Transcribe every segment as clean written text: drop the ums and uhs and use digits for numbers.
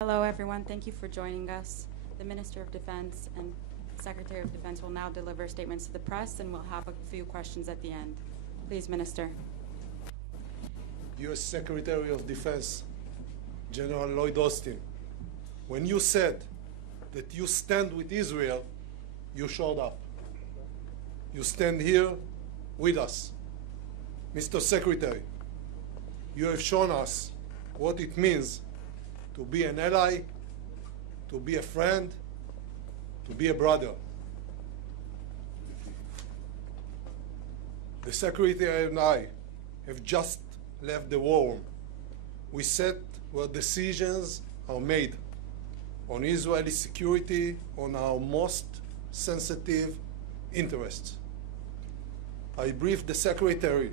Hello, everyone. Thank you for joining us. The Minister of Defense and Secretary of Defense will now deliver statements to the press, and we'll have a few questions at the end. Please, Minister. U.S. Secretary of Defense, General Lloyd Austin, when you said that you stand with Israel, you showed up. You stand here with us. Mr. Secretary, you have shown us what it means to be an ally, to be a friend, to be a brother. The Secretary and I have just left the war room. We sat where decisions are made on Israeli security, on our most sensitive interests. I briefed the Secretary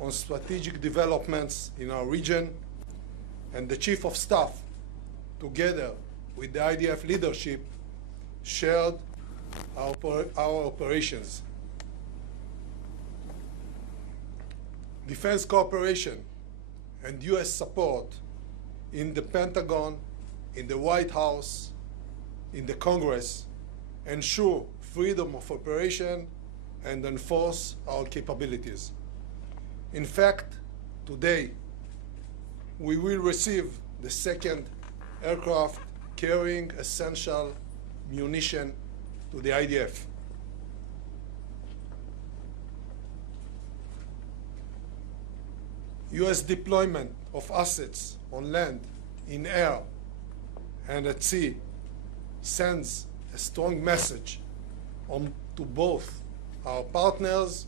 on strategic developments in our region, and the Chief of Staff, together with the IDF leadership, shared our operations. Defense cooperation and U.S. support in the Pentagon, in the White House, in the Congress, ensure freedom of operation and enforce our capabilities. In fact, today, we will receive the second aircraft carrying essential munition to the IDF. U.S. deployment of assets on land, in air, and at sea sends a strong message to both our partners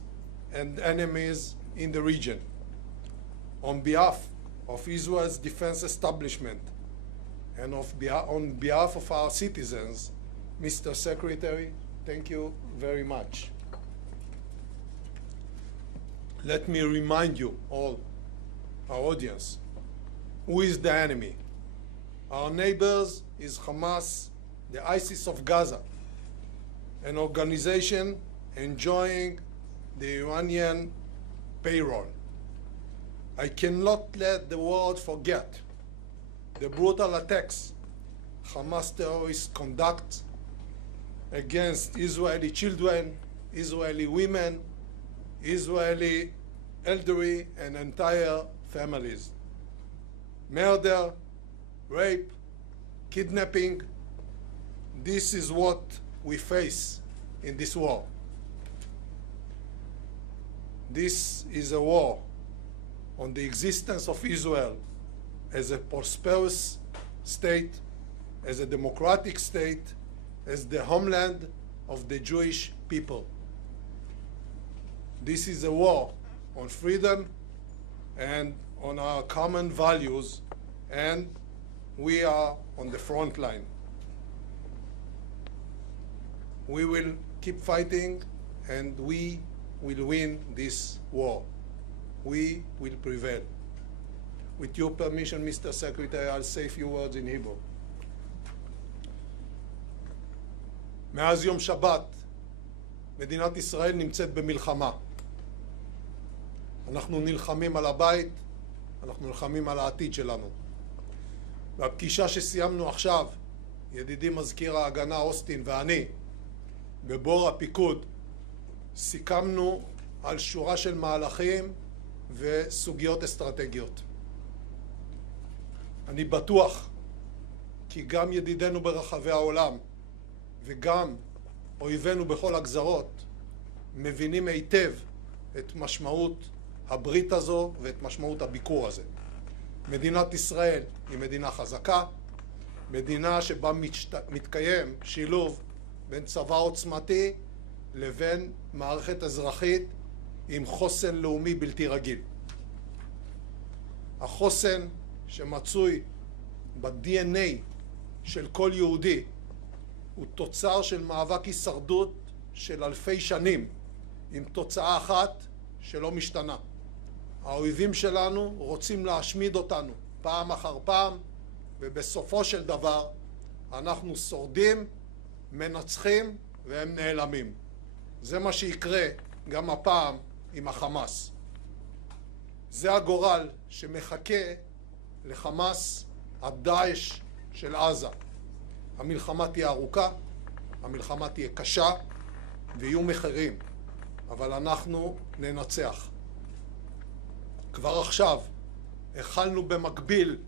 and enemies in the region. On behalf of Israel's defense establishment and on behalf of our citizens, Mr. Secretary, thank you very much. Let me remind you all, our audience, who is the enemy? Our neighbors is Hamas, the ISIS of Gaza, an organization enjoying the Iranian payroll. I cannot let the world forget the brutal attacks Hamas terrorists conduct against Israeli children, Israeli women, Israeli elderly, and entire families. Murder, rape, kidnapping, this is what we face in this war. This is a war on the existence of Israel as a prosperous state, as a democratic state, as the homeland of the Jewish people. This is a war on freedom and on our common values, and we are on the front line. We will keep fighting, and we will win this war. We will prevail. With your permission, Mr. Secretary, I'll say a few words in Hebrew. מאז יום שבת, מדינת ישראל נמצאת במלחמה. אנחנו נלחמים על הבית, אנחנו נלחמים על העתיד שלנו. והפגישה שסיימנו עכשיו, ידידי מזכיר ההגנה אוסטין ואני, בבור הפיקוד, סיכמנו על שורה של מהלכים וסוגיות אסטרטגיות. אני בטוח כי גם ידידינו ברחבי העולם וגם אויבינו בכל הגזרות מבינים היטב את משמעות הברית הזו ואת משמעות הביקור הזה. מדינת ישראל היא מדינה חזקה, מדינה שבה מתקיים שילוב בין צבא עוצמתי לבין מערכת אזרחית עם חוסן לאומי בלתי רגיל. החוסן שמצוי ב-DNA של כל יהודי הוא תוצר של מאבק הישרדות של אלפי שנים, עם תוצאה אחת שלא משתנה. האויבים שלנו רוצים להשמיד אותנו פעם אחר פעם, ובסופו של דבר אנחנו שורדים, מנצחים והם נעלמים. זה מה שיקרה גם הפעם עם החמאס. זה הגורל שמחכה לחמאס, הדאעש של עזה. המלחמה תהיה ארוכה, המלחמה תהיה קשה, ויהיו מחירים, אבל אנחנו ננצח. כבר עכשיו החלנו במקביל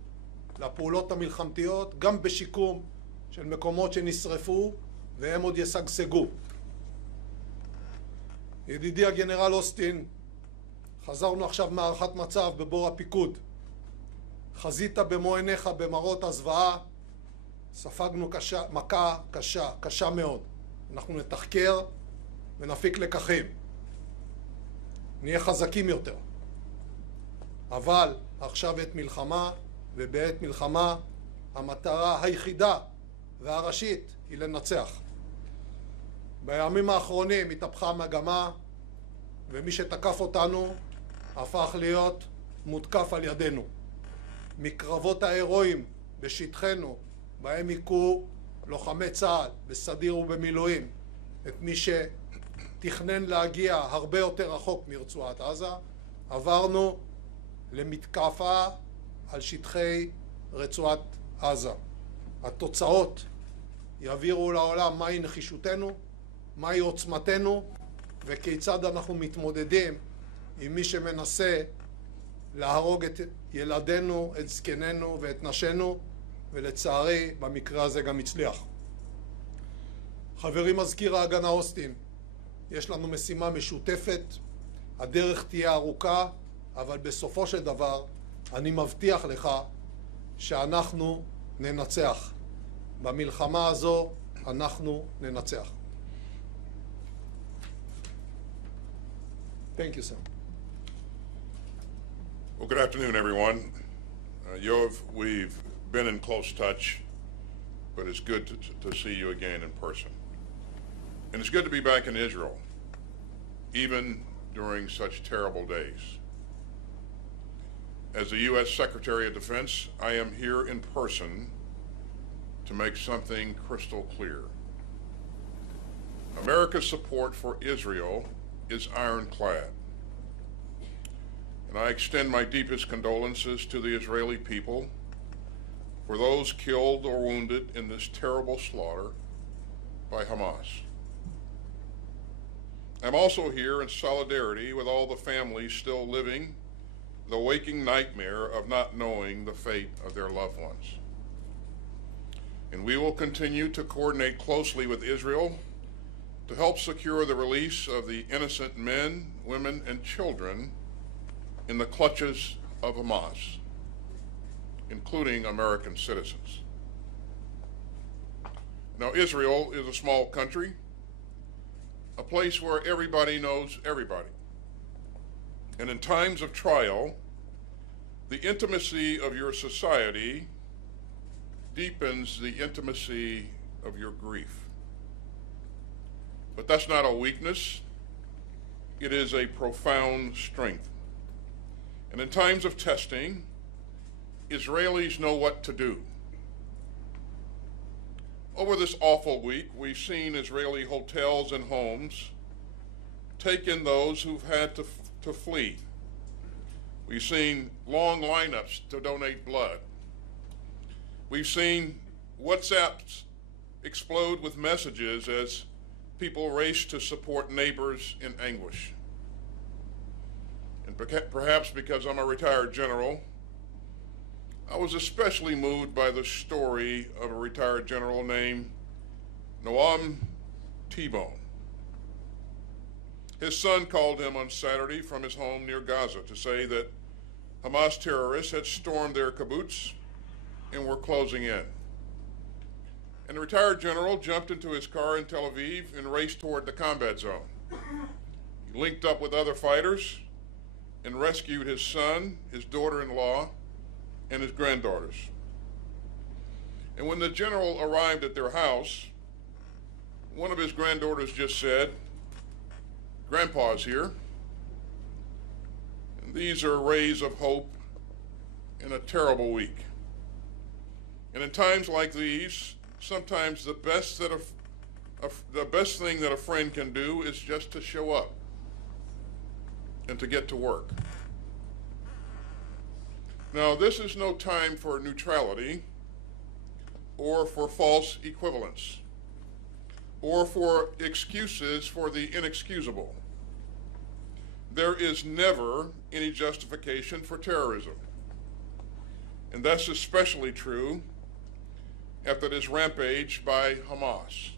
לפעולות המלחמתיות, גם בשיקום של מקומות שנשרפו והם עוד ישגשגו. ידידי הגנרל אוסטין, חזרנו עכשיו מהערכת מצב בבור הפיקוד. חזית במו עיניך במראות הזוועה, ספגנו מכה קשה מאוד. אנחנו נתחקר ונפיק לקחים. נהיה חזקים יותר. אבל עכשיו עת מלחמה, ובעת מלחמה המטרה היחידה והראשית היא לנצח. בימים האחרונים התהפכה המגמה, ומי שתקף אותנו הפך להיות מותקף על ידינו. מקרבות ההירואיים בשטחנו, בהם היכו לוחמי צה"ל בסדיר ובמילואים את מי שתכנן להגיע הרבה יותר רחוק מרצועת עזה, עברנו למתקפה על שטחי רצועת עזה. התוצאות יעבירו לעולם מהי נחישותנו, מהי עוצמתנו, וכיצד אנחנו מתמודדים עם מי שמנסה להרוג את ילדינו, את זקנינו ואת נשינו, ולצערי במקרה הזה גם הצליח. חברי מזכיר ההגנה אוסטין, יש לנו משימה משותפת, הדרך תהיה ארוכה, אבל בסופו של דבר אני מבטיח לך שאנחנו ננצח. במלחמה הזו אנחנו ננצח. Thank you, sir. Well, good afternoon, everyone. Yoav, we've been in close touch, but it's good to see you again in person. And it's good to be back in Israel, even during such terrible days. As the U.S. Secretary of Defense, I am here in person to make something crystal clear. America's support for Israel is ironclad. And I extend my deepest condolences to the Israeli people for those killed or wounded in this terrible slaughter by Hamas. I'm also here in solidarity with all the families still living the waking nightmare of not knowing the fate of their loved ones. And we will continue to coordinate closely with Israel to help secure the release of the innocent men, women, and children in the clutches of Hamas, including American citizens. Now, Israel is a small country, a place where everybody knows everybody. And in times of trial, the intimacy of your society deepens the intimacy of your grief. But that's not a weakness. It is a profound strength. And in times of testing, Israelis know what to do. Over this awful week, we've seen Israeli hotels and homes take in those who've had to flee. We've seen long lineups to donate blood. We've seen WhatsApps explode with messages as people race to support neighbors in anguish. And perhaps because I'm a retired general, I was especially moved by the story of a retired general named Noam T-Bone. His son called him on Saturday from his home near Gaza to say that Hamas terrorists had stormed their kibbutz and were closing in. And the retired general jumped into his car in Tel Aviv and raced toward the combat zone. He linked up with other fighters and rescued his son, his daughter-in-law, and his granddaughters. And when the general arrived at their house, one of his granddaughters just said, "Grandpa's here." And these are rays of hope in a terrible week. And in times like these, sometimes the best thing that a friend can do is just to show up and to get to work. Now, this is no time for neutrality, or for false equivalence, or for excuses for the inexcusable. There is never any justification for terrorism. And that's especially true after this rampage by Hamas.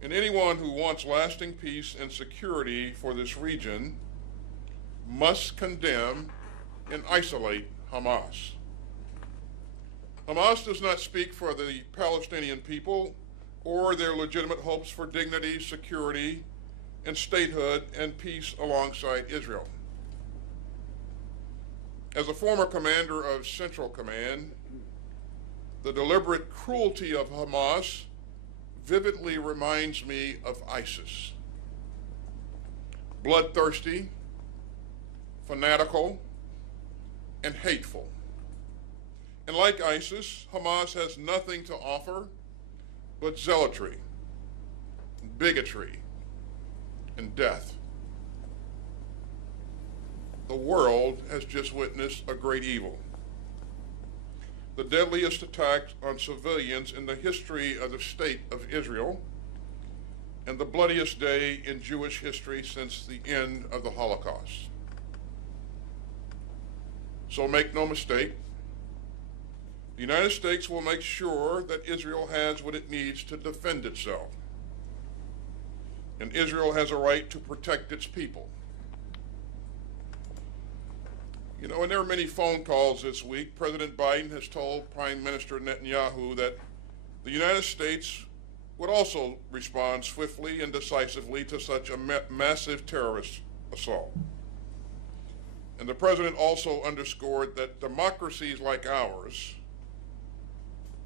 And anyone who wants lasting peace and security for this region must condemn and isolate Hamas. Hamas does not speak for the Palestinian people or their legitimate hopes for dignity, security, and statehood and peace alongside Israel. As a former commander of Central Command, the deliberate cruelty of Hamas vividly reminds me of ISIS. Bloodthirsty, fanatical, and hateful. And like ISIS, Hamas has nothing to offer but zealotry, bigotry, and death. The world has just witnessed a great evil. The deadliest attacks on civilians in the history of the state of Israel, and the bloodiest day in Jewish history since the end of the Holocaust. So make no mistake, the United States will make sure that Israel has what it needs to defend itself. And Israel has a right to protect its people. You know, and there are many phone calls this week. President Biden has told Prime Minister Netanyahu that the United States would also respond swiftly and decisively to such a massive terrorist assault. And the president also underscored that democracies like ours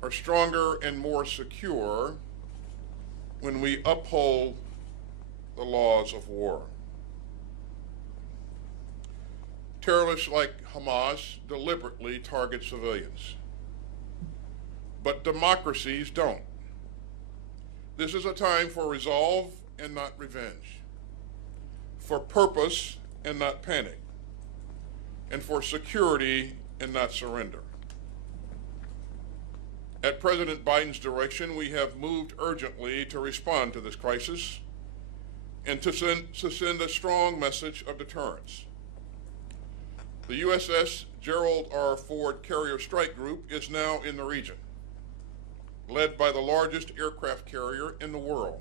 are stronger and more secure when we uphold the laws of war. Terrorists like Hamas deliberately target civilians, but democracies don't. This is a time for resolve and not revenge, for purpose and not panic, and for security and not surrender. At President Biden's direction, we have moved urgently to respond to this crisis and to send a strong message of deterrence. The USS Gerald R. Ford Carrier Strike Group is now in the region, led by the largest aircraft carrier in the world.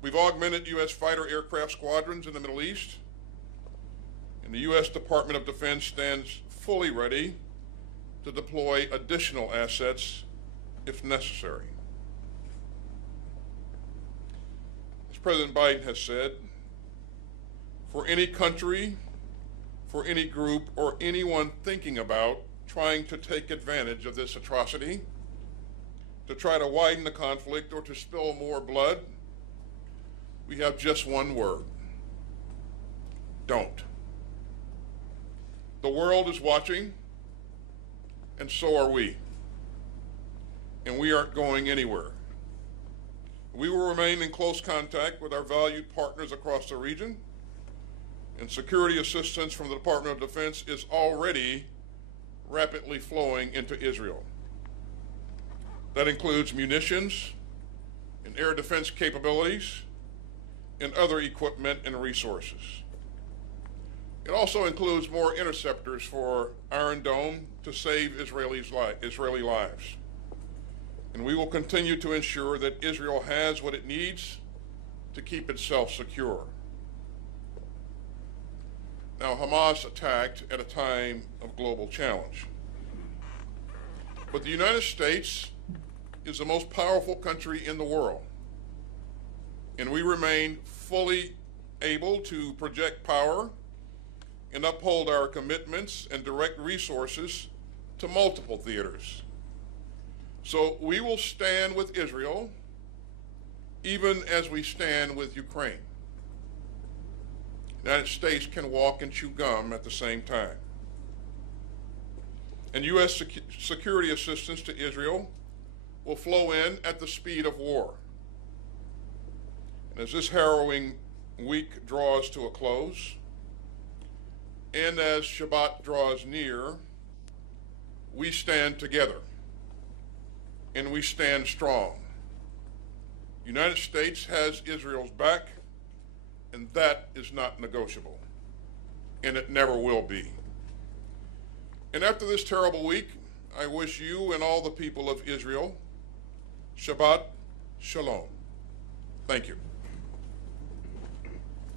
We've augmented U.S. fighter aircraft squadrons in the Middle East, and the U.S. Department of Defense stands fully ready to deploy additional assets if necessary. As President Biden has said, for any country, for any group, or anyone thinking about trying to take advantage of this atrocity, to try to widen the conflict or to spill more blood, we have just one word: don't. The world is watching, and so are we. And we aren't going anywhere. We will remain in close contact with our valued partners across the region, and security assistance from the Department of Defense is already rapidly flowing into Israel. That includes munitions and air defense capabilities and other equipment and resources. It also includes more interceptors for Iron Dome to save Israeli lives. And we will continue to ensure that Israel has what it needs to keep itself secure. Now, Hamas attacked at a time of global challenge. But the United States is the most powerful country in the world, and we remain fully able to project power and uphold our commitments and direct resources to multiple theaters. So we will stand with Israel even as we stand with Ukraine. The United States can walk and chew gum at the same time. And U.S. security assistance to Israel will flow in at the speed of war. And as this harrowing week draws to a close, and as Shabbat draws near, we stand together and we stand strong. The United States has Israel's back, and that is not negotiable, and it never will be. And after this terrible week, I wish you and all the people of Israel Shabbat Shalom. Thank you.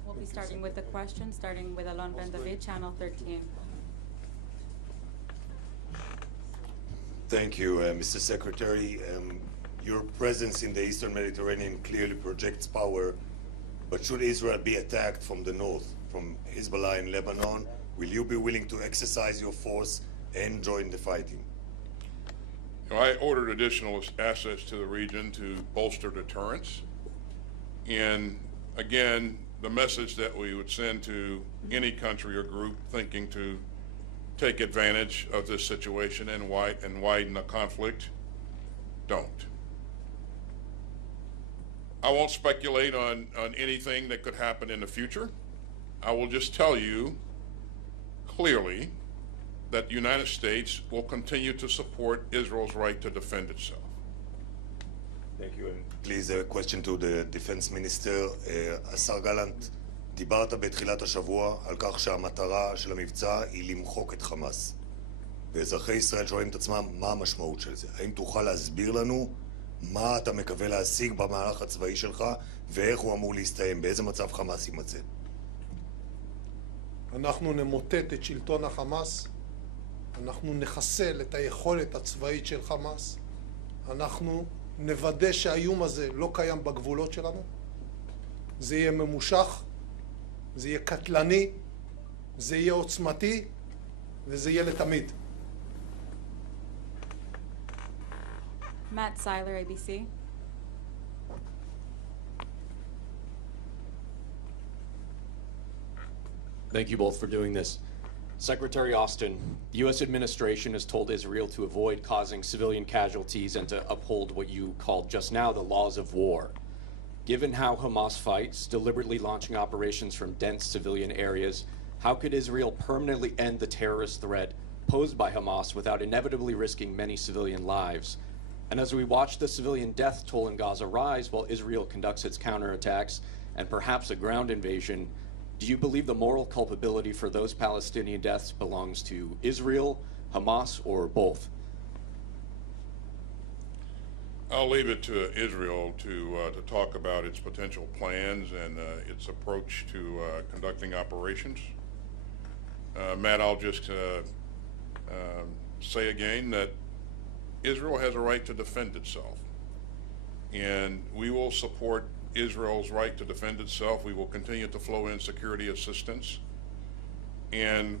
We'll be starting with the questions, starting with Alon Ben David, Channel 13. Thank you, Mr. Secretary. Your presence in the Eastern Mediterranean clearly projects power, but should Israel be attacked from the north, from Hezbollah in Lebanon, will you be willing to exercise your force and join the fighting? I ordered additional assets to the region to bolster deterrence. And again, the message that we would send to any country or group thinking to take advantage of this situation and widen the conflict, don't. I won't speculate on anything that could happen in the future. I will just tell you clearly that the United States will continue to support Israel's right to defend itself. Thank you. And please, a question to the Defense Minister. השר גלנט, דיברת בתחילת השבוע על כך שהמטרה של המבצע היא למחוק את חמאס. ואזרחי ישראל שואלים את עצמם מה המשמעות של זה. האם תוכל להסביר לנו מה אתה מקווה להשיג במהלך הצבאי שלך ואיך הוא אמור להסתיים, באיזה מצב חמאס יימצא? אנחנו נמוטט את שלטון החמאס, אנחנו נחסל את היכולת הצבאית של חמאס, אנחנו נוודא שהאיום הזה לא קיים בגבולות שלנו, זה יהיה ממושך, זה יהיה קטלני, זה יהיה עוצמתי וזה יהיה לתמיד. Matt Seiler, ABC. Thank you both for doing this. Secretary Austin, the U.S. administration has told Israel to avoid causing civilian casualties and to uphold what you called just now the laws of war. Given how Hamas fights, deliberately launching operations from dense civilian areas, how could Israel permanently end the terrorist threat posed by Hamas without inevitably risking many civilian lives? And as we watch the civilian death toll in Gaza rise while Israel conducts its counterattacks and perhaps a ground invasion, do you believe the moral culpability for those Palestinian deaths belongs to Israel, Hamas, or both? I'll leave it to Israel to talk about its potential plans and its approach to conducting operations. Matt, I'll just say again that Israel has a right to defend itself, and we will support Israel's right to defend itself. We will continue to flow in security assistance. And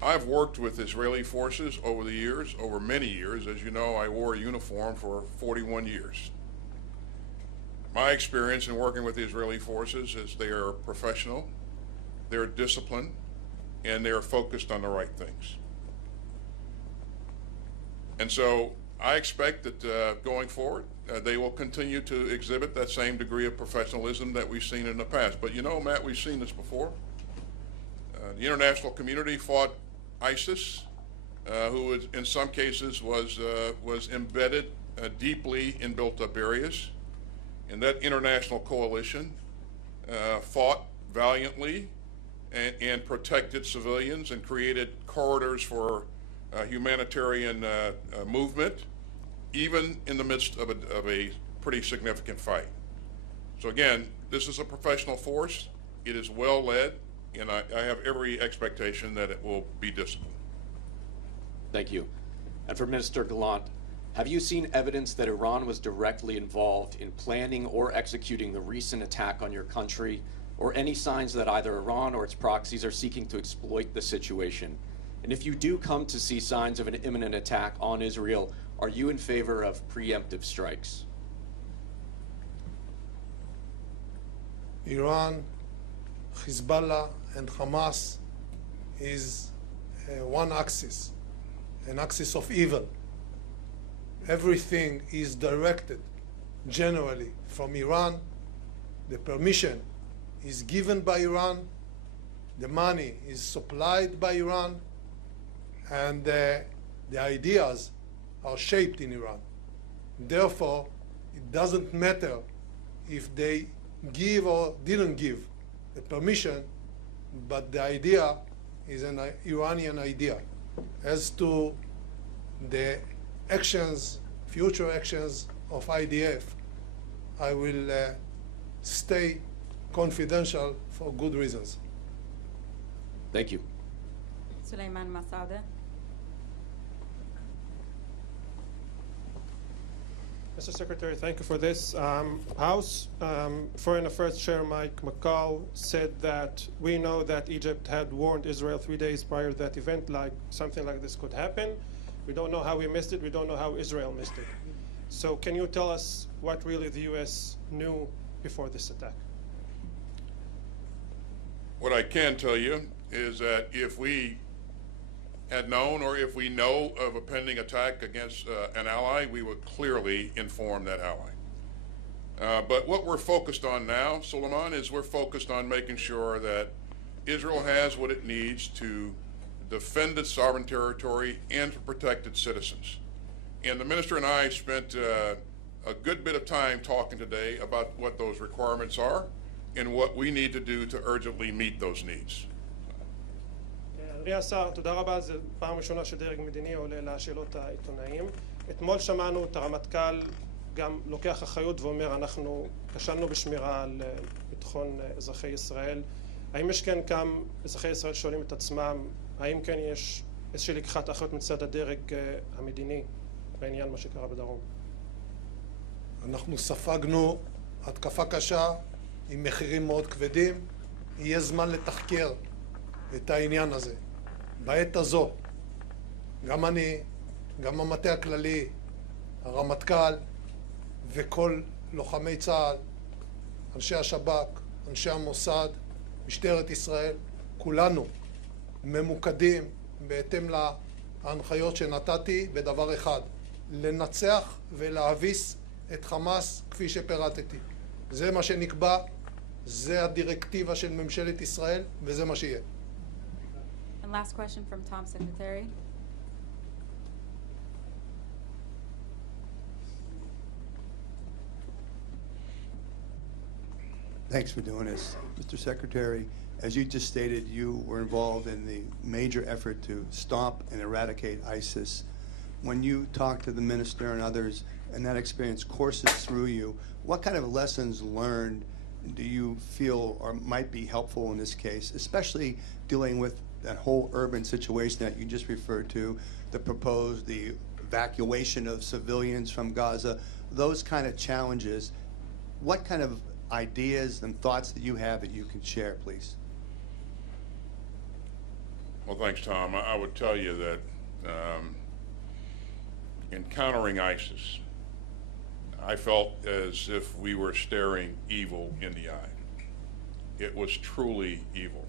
I've worked with Israeli forces over the years, over many years. As you know, I wore a uniform for 41 years. My experience in working with the Israeli forces is they are professional, they're disciplined, and they're focused on the right things. And so I expect that going forward, they will continue to exhibit that same degree of professionalism that we've seen in the past. But you know, Matt, we've seen this before. The international community fought ISIS, who was, in some cases was embedded deeply in built-up areas. And that international coalition fought valiantly and protected civilians and created corridors for humanitarian movement, even in the midst of a pretty significant fight. So again, this is a professional force. It is well led, and I have every expectation that it will be disciplined. Thank you. And for Minister Gallant, have you seen evidence that Iran was directly involved in planning or executing the recent attack on your country, or any signs that either Iran or its proxies are seeking to exploit the situation? And if you do come to see signs of an imminent attack on Israel, are you in favor of preemptive strikes? Iran, Hezbollah, and Hamas is one axis, an axis of evil. Everything is directed generally from Iran. The permission is given by Iran. The money is supplied by Iran. And the ideas are shaped in Iran. Therefore, it doesn't matter if they give or didn't give the permission, but the idea is an Iranian idea. As to the actions, future actions of IDF, I will stay confidential for good reasons. Thank you. Suleiman Masada. Mr. Secretary, thank you for this. House Foreign Affairs Chair Mike McCall said that we know that Egypt had warned Israel 3 days prior to that event, like something like this could happen. We don't know how we missed it. We don't know how Israel missed it. So can you tell us what really the U.S. knew before this attack? What I can tell you is that if we had known or if we know of a pending attack against an ally, we would clearly inform that ally. But what we're focused on now, Suleiman, is we're focused on making sure that Israel has what it needs to defend its sovereign territory and to protect its citizens. And the minister and I spent a good bit of time talking today about what those requirements are and what we need to do to urgently meet those needs. אדוני השר, תודה רבה. זו פעם ראשונה שדרג מדיני עולה לשאלות העיתונאים. אתמול שמענו את הרמטכ"ל גם לוקח אחריות ואומר אנחנו כשלנו בשמירה על ביטחון אזרחי ישראל. האם יש כן גם אזרחי ישראל שואלים את עצמם, האם כן יש איזושהי לקיחת אחריות מצד הדרג המדיני בעניין מה שקרה בדרום? אנחנו ספגנו התקפה קשה עם מחירים מאוד כבדים. יהיה זמן לתחקר את העניין הזה. בעת הזו, גם אני, גם המטה הכללי, הרמטכ"ל וכל לוחמי צה"ל, אנשי השב"כ, אנשי המוסד, משטרת ישראל, כולנו ממוקדים בהתאם להנחיות שנתתי בדבר אחד, לנצח ולהביס את חמאס כפי שפירטתי. זה מה שנקבע, זה הדירקטיבה של ממשלת ישראל וזה מה שיהיה. And last question from Tom Secretary. Thanks for doing this. Mr. Secretary, as you just stated, you were involved in the major effort to stop and eradicate ISIS. When you talk to the minister and others, and that experience courses through you, what kind of lessons learned do you feel or might be helpful in this case, especially dealing with that whole urban situation that you just referred to, the evacuation of civilians from Gaza, those kind of challenges? What kind of ideas and thoughts that you have that you can share, please? Well, thanks, Tom. I would tell you that encountering ISIS, I felt as if we were staring evil in the eye. It was truly evil.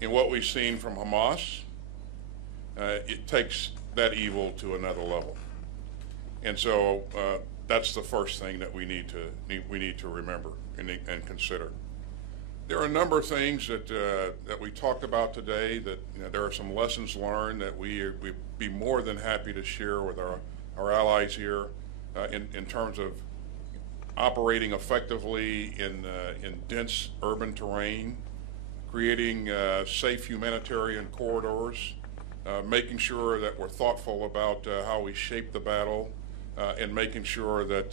And what we've seen from Hamas, it takes that evil to another level. And so that's the first thing that we need to remember and consider. There are a number of things that we talked about today that there are some lessons learned that we'd be more than happy to share with our allies here in terms of operating effectively in dense urban terrain, creating safe humanitarian corridors, making sure that we're thoughtful about how we shape the battle, and making sure that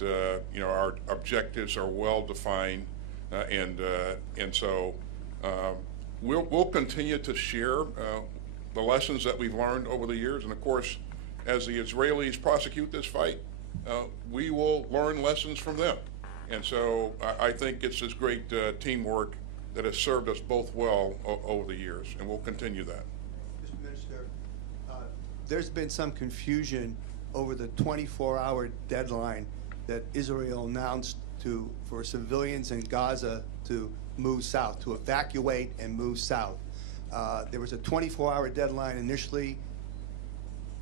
our objectives are well defined, and so we'll continue to share the lessons that we've learned over the years, and of course, as the Israelis prosecute this fight, we will learn lessons from them, and so I think it's this great teamwork that has served us both well over the years, and we'll continue that. Mr. Minister, there's been some confusion over the 24-hour deadline that Israel announced for civilians in Gaza to move south, to evacuate and move south. There was a 24-hour deadline initially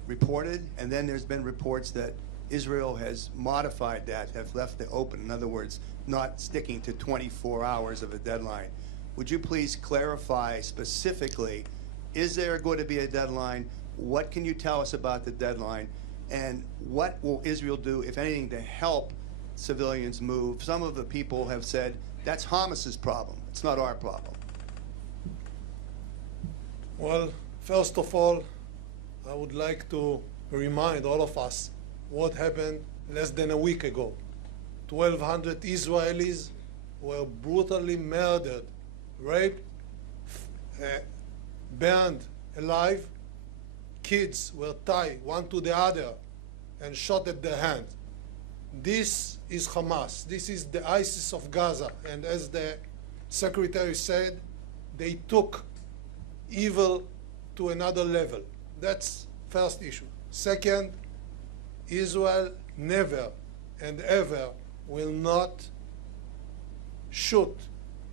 reported, and then there's been reports that Israel has modified that, have left it open. In other words, not sticking to 24 hours of a deadline. Would you please clarify specifically, is there going to be a deadline? What can you tell us about the deadline? And what will Israel do, if anything, to help civilians move? Some of the people have said that's Hamas's problem. It's not our problem. Well, first of all, I would like to remind all of us what happened less than a week ago. 1,200 Israelis were brutally murdered, raped, burned alive. Kids were tied one to the other and shot at their hands. This is Hamas. This is the ISIS of Gaza. And as the secretary said, they took evil to another level. That's first issue. Second, Israel never and ever will not shoot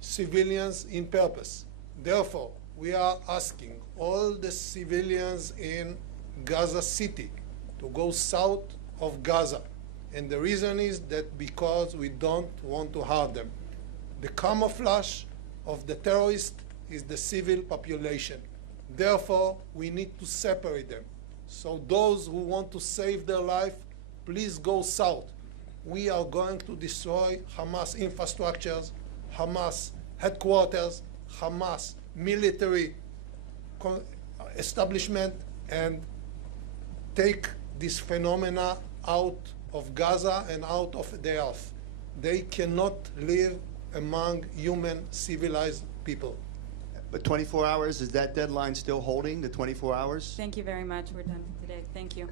civilians in purpose. Therefore, we are asking all the civilians in Gaza City to go south of Gaza. And the reason is that because we don't want to harm them. The camouflage of the terrorist is the civil population. Therefore, we need to separate them. So those who want to save their life, please go south. We are going to destroy Hamas infrastructures, Hamas headquarters, Hamas military establishment, and take this phenomena out of Gaza and out of the earth. They cannot live among human, civilized people. But 24 hours, is that deadline still holding, the 24 hours? Thank you very much. We're done for today. Thank you.